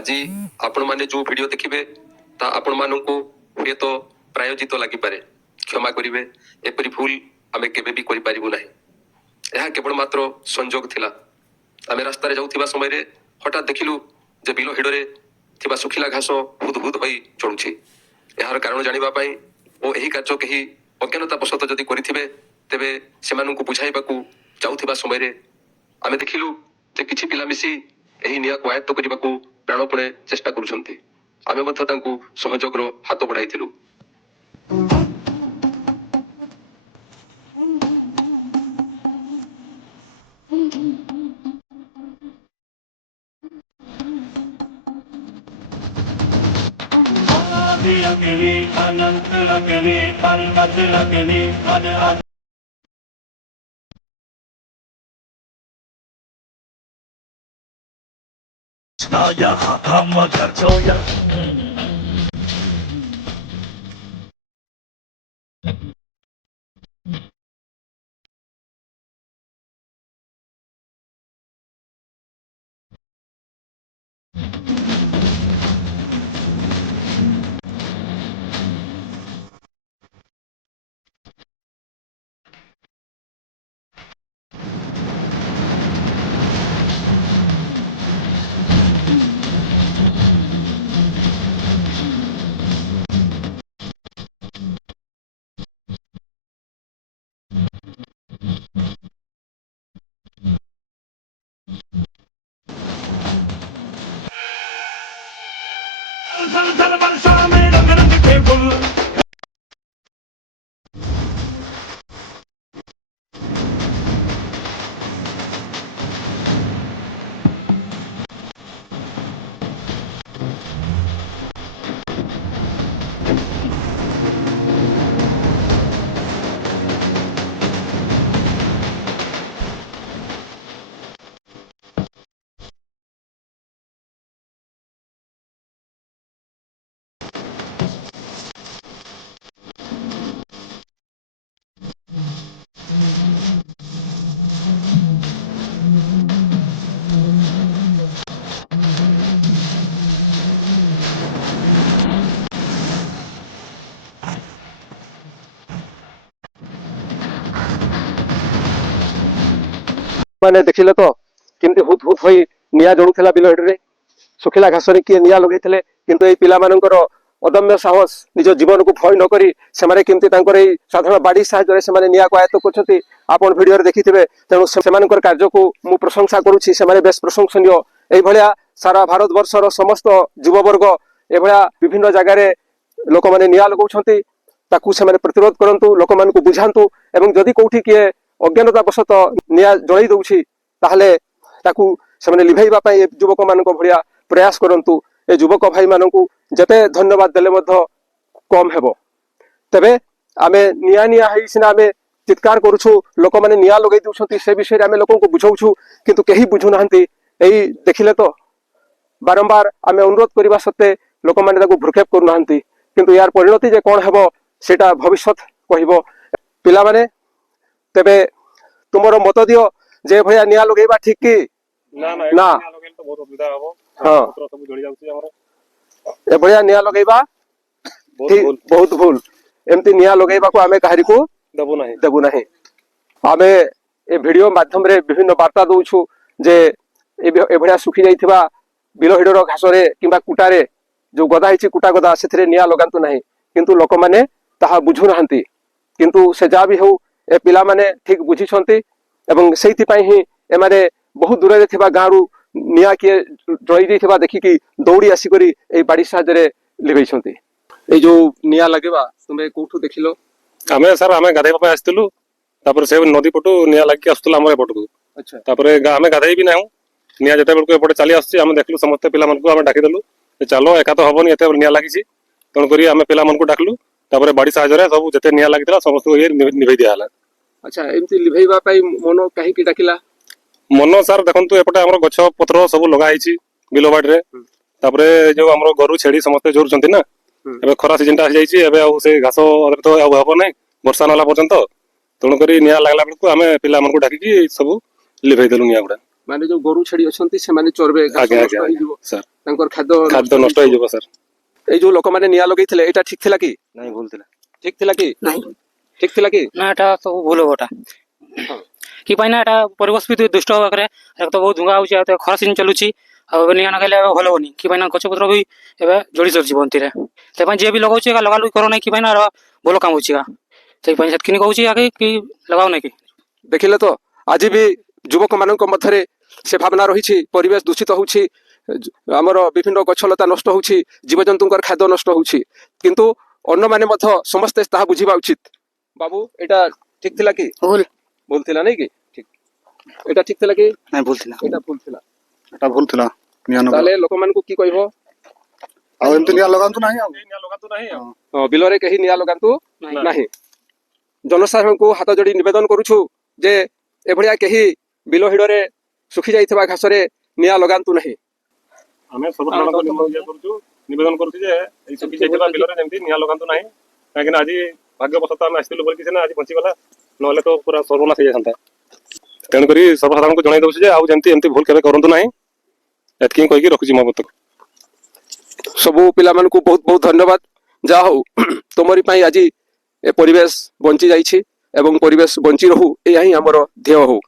आज आपण माने जो वीडियो देखिबे ता आपण माननकु हे तो प्रायोजित लागि पारे क्षमा करिवे एपरि भूल आमे केबे भी करि पारिबु नाही। यह केवल मात्र संजोग थिला। आमे रास्ता रे जाउथिबा समय रे हठात देखिलु जे बिलो हिडरे थिबा सुखिला घास हुद हुद होई चढुछि। यार कारण जानिबा पई ओ एही कार्य केही अज्ञानता बसत जदि करिथिबे तेबे सेमानंकु बुझाइबाकू जाउथिबा समय रे आमे देखिलु जे किछि पिला मिसी एही निया को आयत्त करिबाकू प्राणपणे चेष्टा करूछन्ति। आमे मध्य तांकू सहयोगरो हाथ बढाइथिलु। Snaya, hamma garchoya. माने देखिले तो केमती हुत हुत होई निया जळुथिला बिलो हेडरे सुखिला घासरे किए निया लगेथिले किंतु ए पिला मानकर अदम्य साहस निज जीवन को भय न करी सेमाने केमती तांकर ए साधारण बाड़ी साहाय्य सेमाने निया को आयत्त करछथि। आपण वीडियो रे देखिथिबे तेणु सेमानकर कार्य को मु प्रशंसा करूछि। सेमाने बेस प्रशंसनीय। एई भलिया सारा भारत वर्षर समस्त युववर्ग ए भलिया विभिन्न जगह रे लोक माने निया लगौछथि ताकू सेमाने प्रतिरोध करंतु लोक मान को बुझांतु एवं जदि कोठी किए अज्ञानता बसत निया जळै दउछि ताहले ताकू सेमाने लिभाइबा पई युवक मानक भलिया प्रयास करंतु। ए युवक भाई मानकू जते धन्यवाद देले मध्य कम हेबो। तबे आमे निया निया हेइ सिना आमे चित्कार करूछु लोक माने निया लगै दउछथि से विषय रे आमे लोकन को बुझौछु किंतु केही बुझु नाहंती। एई देखिले तो बारंबार आमे अनुरोध करिबा सत्ते लोक माने ताकू भ्रुक्षेप करू नाहंती किंतु यार परिणति जे कोन हेबो सेटा भविष्यत कहिबो। पिला माने तेबे तुमरो मत दियो जे भया निया लगैबा ठीक की ना ना ना निया लगेल तो बहुत असुविधा हबो। हां पत्र सब जळि जाउछि हमर ए भया निया लगैबा बहुत भूल एमती निया लगैबा को आमे काहरी को देबु नाही। आमे ए वीडियो माध्यम रे विभिन्न वार्ता दउछु जे ए भया सुखी जाइथिबा बिलो हिडरो घासरे किबा कुटारे जो गदा हिची कुटा गदा सेथरे निया लगांतु नाही किंतु लोक माने ताहा बुझु नाहंती किंतु से जा भी हो ए पिला माने ठीक बुझी छंती एवं सेति पई ही ए माने बहुत दूर रे थिबा गारू निया के जळै दैथिबा देखि कि दौड़ी आसी करी ए बाड़ी साहाय्य रे लिबै छंती। ए जो निया लागेबा तुमे कोठु देखिलो? आमे सर आमे गाधैबा पे आस्तिलु तापर से नदी पटु निया लागि आस्तुला हमर पटु। अच्छा तापर आमे गाधै भी नाहु निया जते बेलको एपटे चली आछि आमे देखलु समस्त पिला मानकु आमे डाकी देलु चलो एका तो हबनी एते निया लागिछि तण करी आमे पिला मानकु डाकलु तापर बाड़ी साहाय्य रे सब जते निया लागितला समस्त ये निभै दियाला। अच्छा एमती लिभैबा पई मनो काहे की डाकिला? मन सर देखंतु एपटे हमर गछ पत्र सब लगा आइछि बिलो बाड़ी रे तापर जो हमर गरु छेड़ी समस्त जोर छंती ना एबे खरा सीजन टा आ जाइछि एबे आ से घास तो आ हबो नै वर्षा नला पर्यंत तण करी निया लागला बेलकु आमे पिला मानकु डाकी सब लिभै देलु निया गुडा। ମାନେ ଯୋଉ ଗୋରୁ ଛେଳି ଅଛନ୍ତି ସେମାନେ ଚରବେ, ଘାସ ଆଜ୍ଞା ନଷ୍ଟ ଆଜ୍ଞା ହେଇଯିବ, ସାର୍ ତାଙ୍କର ଖାଦ୍ୟ ଖାଦ୍ୟ ନଷ୍ଟ ହେଇଯିବ ସାର୍। ଏଇ ଯୋଉ ଲୋକମାନେ ନିଆଁ ଲଗେଇଥିଲେ ଏଇଟା ଠିକ ଥିଲା କି? ନାଇଁ ଭୁଲ ଥିଲା। ଠିକ ଥିଲା କି? ନାଇଁ ଠିକ ଥିଲା କି? ନା ଏଟା ସବୁ ଭୁଲ ହବ ଏଟା ହଁ। କି ପାଇଁ ନା ଏଟା ପରିବେଶ ବି ଦୁଷ୍ଟ ହବା ପାଖରେ ତ ବହୁତ ଧୂଆଁ ହଉଛି, ଆଉ ଖରା ସିଜିନ ଚାଲୁଛି, ଆଉ ଏବେ ନିଆଁ ନଗାଇଲେ ଏବେ ଭଲ ହବନି କି ପାଇଁ ନା ଗଛ ପତ୍ର ବି ଏବେ ଜଳି ଚାଲିଛି ବନ୍ତିରେ। ସେପାଇଁ ଯିଏ ବି ଲଗାଉଛି ଏକା ଲଗାଲୁଗି କର ନାହିଁ କି ପାଇଁ ନା ଭଲ କାମ ହଉଛି ଏକା, ସେଇପାଇଁ ସେତିକି କହୁଛି ଆগে କି ଲଗାଉ ନାହିଁ କି। ଦେଖିଲେ ତ ଆଜି ବି ଯୁବକ ମାନଙ୍କ ମଧ୍ୟରେ ସେ ଭାବନା ରହିଛି, ପରିବେଶ ଦୂଷିତ ହଉଛି, ଆମର ବିଭିନ୍ନ ଗଛଲତା ନଷ୍ଟ ହଉଛି, ଜୀବଜନ୍ତୁଙ୍କର ଖାଦ୍ୟ ନଷ୍ଟ ହଉଛି, କିନ୍ତୁ ଅନ୍ୟମାନେ ମଧ୍ୟ ସମସ୍ତେ ତାହା ବୁଝିବା ଉଚିତ। ବାବୁ ଏଇଟା ଠିକ ଥିଲା କି? ଭୁଲ ଭୁଲ ଥିଲା ନାଇଁ କି? ଠିକ, ଏଇଟା ଠିକ ଥିଲା କି? ନାଇଁ ଭୁଲ ଥିଲା, ଏଇଟା ଭୁଲ ଥିଲା। ଏଟା ଭୁଲ ଥିଲା ନିଆଁ ନଗା। ତାହେଲେ ଲୋକମାନଙ୍କୁ କି କହିବ? ଆଉ ଏମିତି ନିଆଁ ଲଗାନ୍ତୁ ନାହିଁ ଆଉ। ନିଆଁ ଲଗାନ୍ତୁ ନାହିଁ ଆଉ। ହଁ, ବିଲରେ କେହି ନିଆଁ ଲଗାନ୍ତୁ ନାହିଁ। ନାହିଁ। ଜନସାଧାରଣଙ୍କୁ ହାତ ଯୋଡି ନିବେଦନ କରୁଛୁ ଯେ ଏଭଳିଆ କେହି ବିଲ ହିଡରେ ଶୁଖି ଯାଇଥିବା ଘାସରେ ନିଆଁ ଲଗାନ୍ତୁ ନାହିଁ। ଆମେ ସର୍ବସାଧାରଣଙ୍କୁ ନିବେଦନ କରୁଛୁ ଯେ ଏଇ ଶୁଖି ଯାଇଥିବା ବିଲରେ ଯେମିତି ନିଆଁ ଲଗାନ୍ତୁ ନାହିଁ, କାହିଁକି ନା ଆଜି ଭାଗ୍ୟବଶତଃ ଆମେ ଆସିଥିଲୁ ବୋଲିକି ସିନା ଆଜି ବଞ୍ଚିଗଲା, ନହେଲେ ତ ପୁରା ସର୍ବନାଶ ହେଇଯାଇଥାନ୍ତା। ତେଣୁକରି ସର୍ବସାଧାରଣଙ୍କୁ ଜଣାଇ ଦଉଛି ଯେ ଆଉ ଯେମିତି ଏମିତି ଭୁଲ କେବେ କରନ୍ତୁ ନାହିଁ, ଏତିକି କହିକି ରଖୁଛି ମୋ ମତକୁ। ସବୁ ପିଲାମାନଙ୍କୁ ବହୁତ ବହୁତ ଧନ୍ୟବାଦ। ଯାହା ହଉ ତୁମରି ପାଇଁ ଆଜି ଏ ପରିବେଶ ବଞ୍ଚି ଯାଇଛି ଏବଂ ପରିବେଶ ବଞ୍ଚି ରହୁ, ଏହା ହିଁ ଆମର ଧ୍ୟେୟ ହଉ।